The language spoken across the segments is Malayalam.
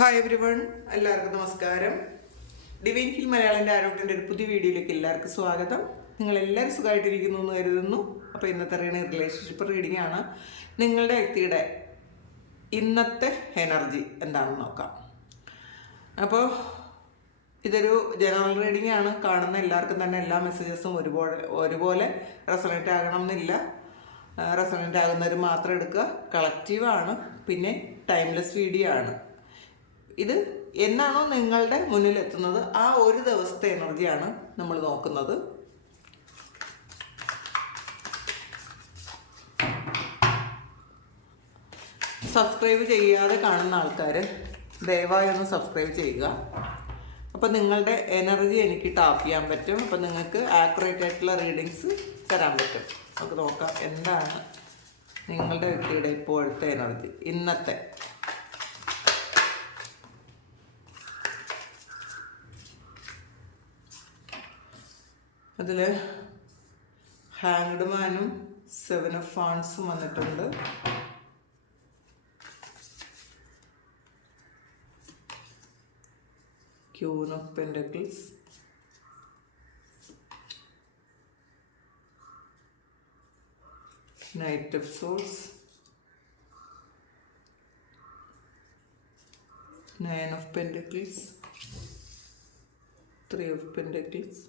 ഹായ് എവരി വൺ എല്ലാവർക്കും നമസ്കാരം. ഡിവൈൻ ഹിൽ മലയാളിന്റെ ആരോഗ്യത്തിന്റെ ഒരു പുതിയ വീഡിയോയിലേക്ക് എല്ലാവർക്കും സ്വാഗതം. നിങ്ങളെല്ലാവരും സുഖമായിട്ടിരിക്കുന്നു എന്ന് കരുതുന്നു. അപ്പോൾ ഇന്നത്തെ റീഡിങ് റിലേഷൻഷിപ്പ് റീഡിംഗ് ആണ്. നിങ്ങളുടെ വ്യക്തിയുടെ ഇന്നത്തെ എനർജി എന്താണെന്ന് നോക്കാം. അപ്പോൾ ഇതൊരു ജനറൽ റീഡിംഗ് ആണ്. കാണുന്ന എല്ലാവർക്കും തന്നെ എല്ലാ മെസ്സേജസും ഒരുപോലെ ഒരുപോലെ റെസണേറ്റ് ആകണം എന്നില്ല റെസണേറ്റ് ആകുന്നവർ മാത്രം എടുക്കുക. കളക്റ്റീവാണ് പിന്നെ ടൈംലെസ് വീഡിയോ ആണ്. ഇത് എന്നാണോ നിങ്ങളുടെ മുന്നിൽ എത്തുന്നത് ആ ഒരു ദിവസത്തെ എനർജിയാണ് നമ്മൾ നോക്കുന്നത്. സബ്സ്ക്രൈബ് ചെയ്യാതെ കാണുന്ന ആൾക്കാർ ദയവായി ഒന്ന് സബ്സ്ക്രൈബ് ചെയ്യുക. അപ്പോൾ നിങ്ങളുടെ എനർജി എനിക്ക് ടാപ്പ് ചെയ്യാൻ പറ്റും. അപ്പോൾ നിങ്ങൾക്ക് ആക്യുറേറ്റ് ആയിട്ടുള്ള റീഡിങ്സ് തരാൻ പറ്റും. നമുക്ക് നോക്കാം എന്താണ് നിങ്ങളുടെ വ്യക്തിയുടെ ഇപ്പോഴത്തെ എനർജി. ഇന്നത്തെ. അതിൽ ഹാങ്ഡ് മാനും സെവൻ ഓഫ് ഫാൺസും വന്നിട്ടുണ്ട്. Queen of pentacles knight of swords nine of pentacles three of pentacles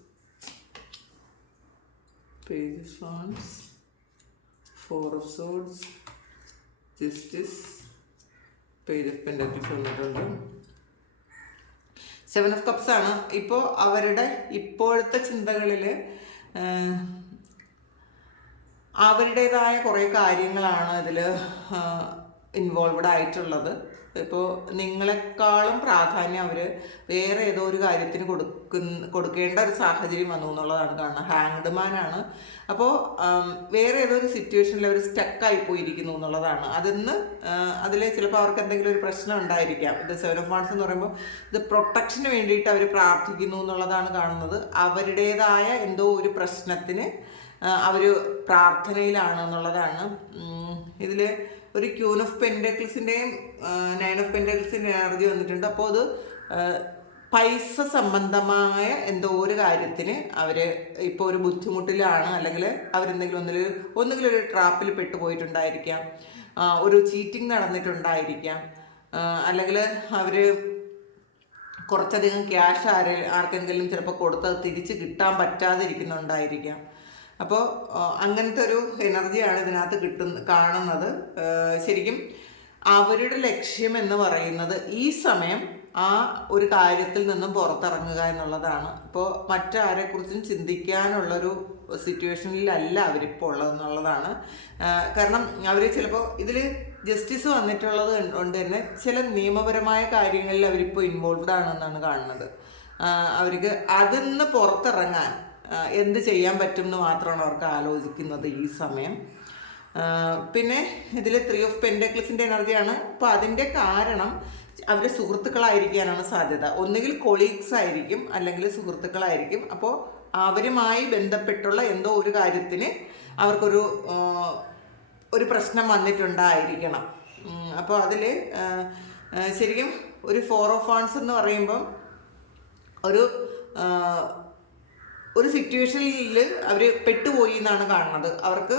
page of wands four of swords justice page of pentacles വന്നിട്ടുണ്ട് സെവൻ ഓഫ് കപ്സ് ആണ്. ഇപ്പോൾ അവരുടെ ഇപ്പോഴത്തെ ചിന്തകളിൽ അവരുടേതായ കുറേ കാര്യങ്ങളാണ് ഇതിൽ ഇൻവോൾവഡ് ആയിട്ടുള്ളത്. ഇപ്പോൾ നിങ്ങളെക്കാളും പ്രാധാന്യം അവർ വേറെ ഏതോ ഒരു കാര്യത്തിന് കൊടുക്കുന്ന കൊടുക്കേണ്ട ഒരു സാഹചര്യം വന്നു എന്നുള്ളതാണ് കാണുന്നത്. ഹാങ്ഡ് മാനാണ് അപ്പോൾ വേറെ ഏതോ ഒരു സിറ്റുവേഷനിൽ അവർ സ്റ്റക്കായി പോയിരിക്കുന്നു എന്നുള്ളതാണ്. അതിന്ന് അതിൽ ചിലപ്പോൾ അവർക്ക് എന്തെങ്കിലും ഒരു പ്രശ്നം ഉണ്ടായിരിക്കാം. ഇത് സെവൻ ഓഫ് വാൺസ് എന്ന് പറയുമ്പോൾ ഇത് പ്രൊട്ടക്ഷന് വേണ്ടിയിട്ട് അവർ പ്രാർത്ഥിക്കുന്നു എന്നുള്ളതാണ് കാണുന്നത്. അവരുടേതായ എന്തോ ഒരു പ്രശ്നത്തിന് അവർ പ്രാർത്ഥനയിലാണ് എന്നുള്ളതാണ്. ഇതിൽ ഒരു ക്യൂൻ ഓഫ് പെൻഡക്കിൾസിന്റെയും നയൻ ഓഫ് പെൻഡക്കിൾസിന്റെ എനർജി വന്നിട്ടുണ്ട്. അപ്പോൾ അത് പൈസ സംബന്ധമായ എന്തോ ഒരു കാര്യത്തിന് അവർ ഇപ്പോൾ ഒരു ബുദ്ധിമുട്ടിലാണ് അല്ലെങ്കിൽ അവരെന്തെങ്കിലും ഒന്നിൽ ഒന്നുകിൽ ഒരു ട്രാപ്പിൽ പെട്ടുപോയിട്ടുണ്ടായിരിക്കാം. ഒരു ചീറ്റിംഗ് നടന്നിട്ടുണ്ടായിരിക്കാം. അല്ലെങ്കിൽ അവർ കുറച്ചധികം ക്യാഷ് ആരെ ആർക്കെങ്കിലും ചിലപ്പോൾ കൊടുത്തത് തിരിച്ച് കിട്ടാൻ പറ്റാതിരിക്കുന്നുണ്ടായിരിക്കാം. അപ്പോൾ അങ്ങനത്തെ ഒരു എനർജിയാണ് ഇതിനകത്ത് കിട്ടുന്ന കാണുന്നത്. ശരിക്കും അവരുടെ ലക്ഷ്യം എന്ന് പറയുന്നത് ഈ സമയം ആ ഒരു കാര്യത്തിൽ നിന്നും പുറത്തിറങ്ങുക എന്നുള്ളതാണ്. ഇപ്പോൾ മറ്റാരെക്കുറിച്ചും ചിന്തിക്കാനുള്ളൊരു സിറ്റുവേഷനിലല്ല അവരിപ്പോൾ ഉള്ളതെന്നുള്ളതാണ്. കാരണം അവർ ചിലപ്പോൾ ഇതിൽ ജസ്റ്റിസ് വന്നിട്ടുള്ളത് കൊണ്ട് തന്നെ ചില നിയമപരമായ കാര്യങ്ങളിൽ അവരിപ്പോൾ ഇൻവോൾവ്ഡ് ആണെന്നാണ് കാണുന്നത്. അവർക്ക് അതിൽ നിന്ന് പുറത്തിറങ്ങാൻ എന്ത് ചെയ്യാൻ പറ്റും എന്ന് മാത്രമാണ് അവർക്ക് ആലോചിക്കുന്നത് ഈ സമയം. പിന്നെ ഇതിൽ ത്രീ ഓഫ് പെൻഡക്ലിസിന്റെ എനർജിയാണ്. അപ്പോൾ അതിന്റെ കാരണം അവരെ സുഹൃത്തുക്കളായിരിക്കാനാണ് സാധ്യത. ഒന്നുകിൽ കൊളീഗ്സ് ആയിരിക്കും അല്ലെങ്കിൽ സുഹൃത്തുക്കളായിരിക്കും. അപ്പോൾ അവരുമായി ബന്ധപ്പെട്ടുള്ള എന്തോ ഒരു കാര്യത്തിന് അവർക്കൊരു ഒരു പ്രശ്നം വന്നിട്ടുണ്ടായിരിക്കണം. അപ്പോൾ അതിൽ ശരിക്കും ഒരു ഫോർ ഓഫ് ഫാൺസ് എന്ന് പറയുമ്പം ഒരു ഒരു സിറ്റുവേഷനിൽ അവർ പെട്ടുപോയി എന്നാണ് കാണുന്നത്. അവർക്ക്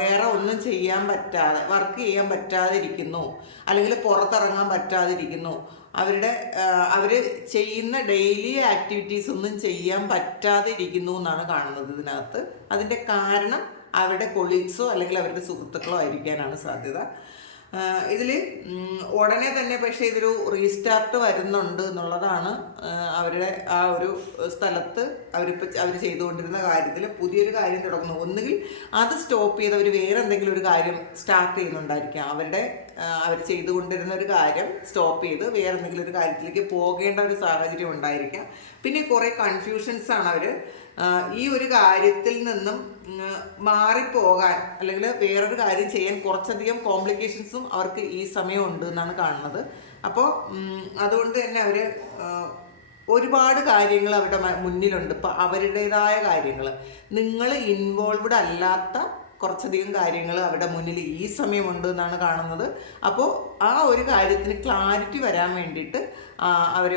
വേറെ ഒന്നും ചെയ്യാൻ പറ്റാതെ വർക്ക് ചെയ്യാൻ പറ്റാതിരിക്കുന്നു. അല്ലെങ്കിൽ പുറത്തിറങ്ങാൻ പറ്റാതിരിക്കുന്നു. അവരുടെ അവർ ചെയ്യുന്ന ഡെയിലി ആക്ടിവിറ്റീസ് ഒന്നും ചെയ്യാൻ പറ്റാതെ ഇരിക്കുന്നു എന്നാണ് കാണുന്നത് ഇതിനകത്ത്. അതിന്റെ കാരണം അവരുടെ കൊളീഗ്സോ അല്ലെങ്കിൽ അവരുടെ സുഹൃത്തുക്കളോ ആയിരിക്കാനാണ് സാധ്യത. ഇതിൽ ഉടനെ തന്നെ പക്ഷേ ഇതൊരു റീസ്റ്റാർട്ട് വരുന്നുണ്ട് എന്നുള്ളതാണ് അവരുടെ ആ ഒരു സ്ഥലത്ത് അവരിപ്പോൾ അവർ ചെയ്തുകൊണ്ടിരുന്ന കാര്യത്തിൽ പുതിയൊരു കാര്യം തുടങ്ങുന്നു. ഒന്നുകിൽ അത് സ്റ്റോപ്പ് ചെയ്ത് അവർ വേറെ എന്തെങ്കിലും ഒരു കാര്യം സ്റ്റാർട്ട് ചെയ്യുന്നുണ്ടായിരിക്കാം. അവരുടെ അവർ ചെയ്തുകൊണ്ടിരുന്ന ഒരു കാര്യം സ്റ്റോപ്പ് ചെയ്ത് വേറെ എന്തെങ്കിലും ഒരു കാര്യത്തിലേക്ക് പോകേണ്ട ഒരു സാഹചര്യം ഉണ്ടായിരിക്കാം. പിന്നെ കുറേ കൺഫ്യൂഷൻസ് ആണ് അവർ ഈ ഒരു കാര്യത്തിൽ നിന്നും മാറിപ്പോകാൻ അല്ലെങ്കിൽ വേറൊരു കാര്യം ചെയ്യാൻ കുറച്ചധികം കോംപ്ലിക്കേഷൻസും അവർക്ക് ഈ സമയം ഉണ്ട് എന്നാണ് കാണുന്നത്. അപ്പോൾ അതുകൊണ്ട് തന്നെ അവർ ഒരുപാട് കാര്യങ്ങൾ അവരുടെ മുന്നിലുണ്ട്. ഇപ്പം അവരുടേതായ കാര്യങ്ങൾ. നിങ്ങൾ ഇൻവോൾവ്ഡ് അല്ലാത്ത കുറച്ചധികം കാര്യങ്ങൾ അവരുടെ മുന്നിൽ ഈ സമയമുണ്ട് എന്നാണ് കാണുന്നത്. അപ്പോൾ ആ ഒരു കാര്യത്തിന് ക്ലാരിറ്റി വരാൻ വേണ്ടിയിട്ട് അവർ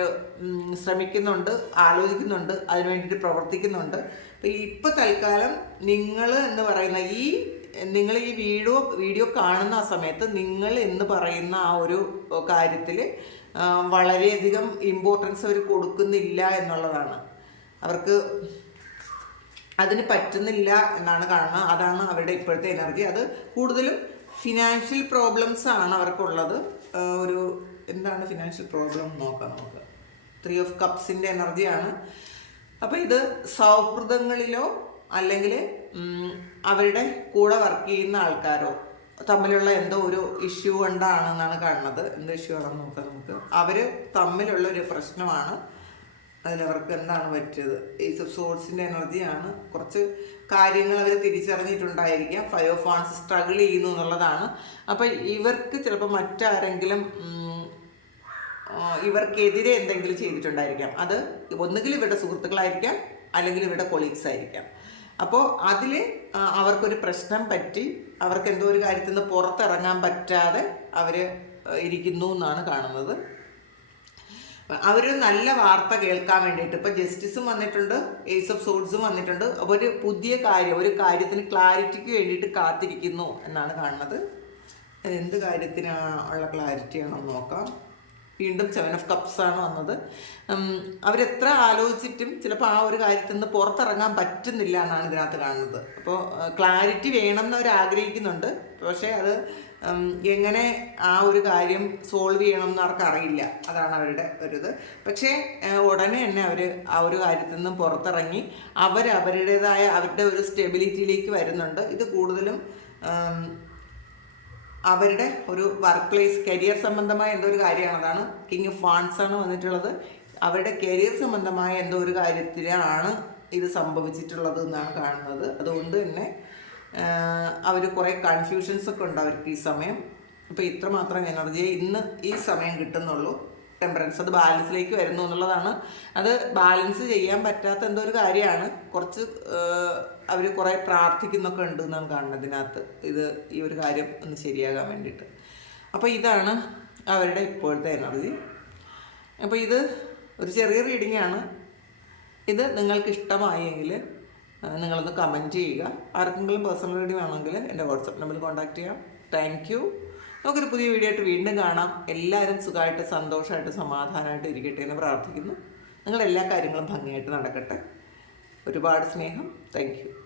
ശ്രമിക്കുന്നുണ്ട് ആലോചിക്കുന്നുണ്ട് അതിന് വേണ്ടിയിട്ട് പ്രവർത്തിക്കുന്നുണ്ട്. ഇപ്പോൾ തൽക്കാലം നിങ്ങൾ എന്ന് പറയുന്ന ഈ നിങ്ങൾ ഈ വീഡിയോ വീഡിയോ കാണുന്ന ആ സമയത്ത് നിങ്ങൾ എന്ന് പറയുന്ന ആ ഒരു കാര്യത്തിൽ വളരെയധികം ഇമ്പോർട്ടൻസ് അവർ കൊടുക്കുന്നില്ല എന്നുള്ളതാണ്. അവർക്ക് അതിന് പറ്റുന്നില്ല എന്നാണ് കാണുന്നത്. അതാണ് അവരുടെ ഇപ്പോഴത്തെ എനർജി അത് കൂടുതലും ഫിനാൻഷ്യൽ പ്രോബ്ലംസ് ആണ് അവർക്കുള്ളത്. ഒരു എന്താണ് ഫിനാൻഷ്യൽ പ്രോബ്ലം നോക്കാം നമുക്ക്. ത്രീ ഓഫ് കപ്സിന്റെ എനർജിയാണ് അപ്പോൾ ഇത് സൗഹൃദങ്ങളിലോ അല്ലെങ്കിൽ അവരുടെ കൂടെ വർക്ക് ചെയ്യുന്ന ആൾക്കാരോ തമ്മിലുള്ള എന്തോ ഒരു ഇഷ്യൂ കൊണ്ടാണെന്നാണ് കാണുന്നത്. എന്ത് ഇഷ്യൂ ആണെന്ന് നോക്കാം നമുക്ക്. അവർ തമ്മിലുള്ള ഒരു പ്രശ്നമാണ്. അതിലവർക്ക് എന്താണ് പറ്റിയത്? ഈ സോഴ്സിന്റെ എനർജിയാണ് കുറച്ച് കാര്യങ്ങൾ അവർ തിരിച്ചറിഞ്ഞിട്ടുണ്ടായിരിക്കാം. ഫൈവ് സ്ട്രഗിൾ ചെയ്യുന്നു എന്നുള്ളതാണ്. അപ്പം ഇവർക്ക് ചിലപ്പോൾ മറ്റാരെങ്കിലും ഇവർക്കെതിരെ എന്തെങ്കിലും ചെയ്തിട്ടുണ്ടായിരിക്കാം. അത് ഒന്നുകിൽ ഇവരുടെ സുഹൃത്തുക്കളായിരിക്കാം അല്ലെങ്കിൽ ഇവരുടെ കൊളീഗ്സ് ആയിരിക്കാം. അപ്പോൾ അതിൽ അവർക്കൊരു പ്രശ്നം പറ്റി അവർക്ക് എന്തോ ഒരു കാര്യത്തിൽ നിന്ന് പുറത്തിറങ്ങാൻ പറ്റാതെ അവർ ഇരിക്കുന്നു എന്നാണ് കാണുന്നത്. അവർ നല്ല വാർത്ത കേൾക്കാൻ വേണ്ടിയിട്ട് ഇപ്പോൾ ജസ്റ്റിസും വന്നിട്ടുണ്ട് ഏസ് ഓഫ് സോഡ്സും വന്നിട്ടുണ്ട്. അപ്പോൾ ഒരു പുതിയ കാര്യം ഒരു കാര്യത്തിന് ക്ലാരിറ്റിക്ക് വേണ്ടിയിട്ട് കാത്തിരിക്കുന്നു എന്നാണ് കാണുന്നത്. എന്ത് കാര്യത്തിനാണ് ഉള്ള ക്ലാരിറ്റിയാണെന്ന് നോക്കാം. വീണ്ടും സെവൻ ഓഫ് കപ്സ് ആണ് വന്നത്. അവരെത്ര ആലോചിച്ചിട്ടും ചിലപ്പോൾ ആ ഒരു കാര്യത്തിൽ നിന്ന് പുറത്തിറങ്ങാൻ പറ്റുന്നില്ല എന്നാണ് ഇതിനകത്ത് കാണുന്നത്. അപ്പോൾ ക്ലാരിറ്റി വേണം അവർ ആഗ്രഹിക്കുന്നുണ്ട്. പക്ഷേ അത് എങ്ങനെ ആ ഒരു കാര്യം സോൾവ് ചെയ്യണം എന്ന് അവർക്ക് അറിയില്ല. അതാണ് അവരുടെ ഒരു ഇത് പക്ഷേ ഉടനെ തന്നെ അവർ ആ ഒരു കാര്യത്തിൽ നിന്നും പുറത്തിറങ്ങി അവർ അവരുടേതായ അവരുടെ ഒരു സ്റ്റെബിലിറ്റിയിലേക്ക് വരുന്നുണ്ട്. ഇത് കൂടുതലും അവരുടെ ഒരു വർക്ക് പ്ലേസ് കരിയർ സംബന്ധമായ എന്തോ ഒരു കാര്യമാണ്? അതാണ് കിങ് ഓഫ് ഫാൻസ് ആണ് വന്നിട്ടുള്ളത്. അവരുടെ കരിയർ സംബന്ധമായ എന്തോ ഒരു കാര്യത്തിലാണ് ഇത് സംഭവിച്ചിട്ടുള്ളത് എന്നാണ് കാണുന്നത്. അതുകൊണ്ട് തന്നെ അവർ കുറേ കൺഫ്യൂഷൻസ് ഒക്കെ ഉണ്ട് അവർക്ക് ഈ സമയം. അപ്പോൾ ഇത്രമാത്രം എനർജിയെ ഇന്ന് ഈ സമയം കിട്ടുന്നുള്ളൂ. ടെമ്പറൻസ് അത് ബാലൻസിലേക്ക് വരുന്നു എന്നുള്ളതാണ്. അത് ബാലൻസ് ചെയ്യാൻ പറ്റാത്ത എന്തോ ഒരു കാര്യമാണ്. കുറച്ച് അവർ കുറേ പ്രാർത്ഥിക്കുന്നൊക്കെ ഉണ്ട് എന്നാണ് കാണുന്നത് ഇതിനകത്ത് ഇത് ഈ ഒരു കാര്യം ഒന്ന് ശരിയാകാൻ വേണ്ടിയിട്ട്. അപ്പോൾ ഇതാണ് അവരുടെ ഇപ്പോഴത്തെ എനർജി അപ്പോൾ ഇത് ഒരു ചെറിയ റീഡിംഗ് ആണ്. ഇത് നിങ്ങൾക്ക് ഇഷ്ടമായെങ്കിൽ നിങ്ങളൊന്ന് കമന്റ് ചെയ്യുക. ആർക്കെങ്കിലും പേഴ്സണൽ റീഡിംഗ് വേണമെങ്കിൽ എന്റെ വാട്സപ്പ് നമ്പറിൽ കോൺടാക്റ്റ് ചെയ്യാം. താങ്ക് നമുക്കൊരു പുതിയ വീഡിയോ ആയിട്ട് വീണ്ടും കാണാം. എല്ലാവരും സുഖമായിട്ട് സന്തോഷമായിട്ട് സമാധാനമായിട്ട് ഇരിക്കട്ടെ എന്ന് പ്രാർത്ഥിക്കുന്നു. നിങ്ങളെല്ലാ കാര്യങ്ങളും ഭംഗിയായിട്ട് നടക്കട്ടെ. ഒരുപാട് സ്നേഹം. താങ്ക്